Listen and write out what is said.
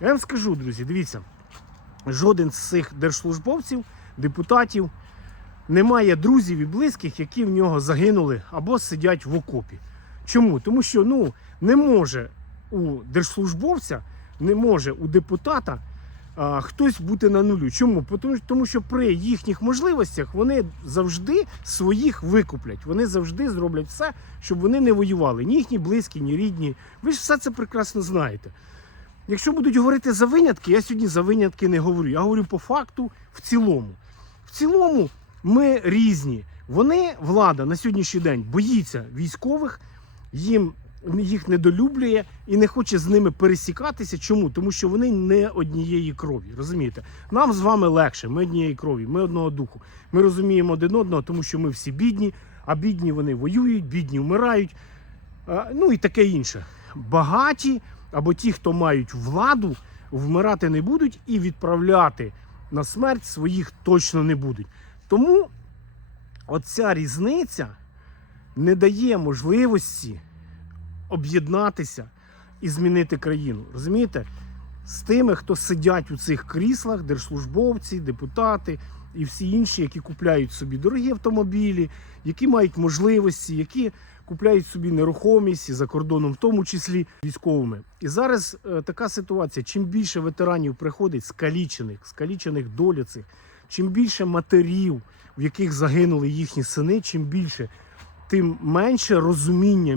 Я вам скажу, друзі, дивіться, жоден з цих держслужбовців, депутатів не має друзів і близьких, які в нього загинули або сидять в окопі. Чому? Тому що ну, не може у держслужбовця, не може у депутата а, хтось бути на нулю. Чому? Тому, що при їхніх можливостях вони завжди своїх викуплять. Вони завжди зроблять все, щоб вони не воювали. Ні їхні близькі, ні рідні. Ви ж все це прекрасно знаєте. Якщо будуть говорити за винятки, я сьогодні за винятки не говорю. Я говорю по факту в цілому. В цілому ми різні. Вони, влада на сьогоднішній день боїться військових, їм їх недолюблює і не хоче з ними пересікатися. Чому? Тому що вони не однієї крові. Розумієте? Нам з вами легше, ми однієї крові, ми одного духу. Ми розуміємо один одного, тому що ми всі бідні, а бідні вони воюють, бідні вмирають. Ну і таке інше. Багаті або ті, хто мають владу, вмирати не будуть і відправляти на смерть своїх точно не будуть. Тому оця різниця не дає можливості об'єднатися і змінити країну. Розумієте? З тими, хто сидять у цих кріслах, держслужбовці, депутати і всі інші, які купляють собі дорогі автомобілі, які мають можливості, які купляють собі нерухомість і за кордоном, в тому числі військовими. І зараз е, така ситуація: чим більше ветеранів приходить, скалічених, скалічених доля цих, чим більше матерів, в яких загинули їхні сини, чим більше, тим менше розуміння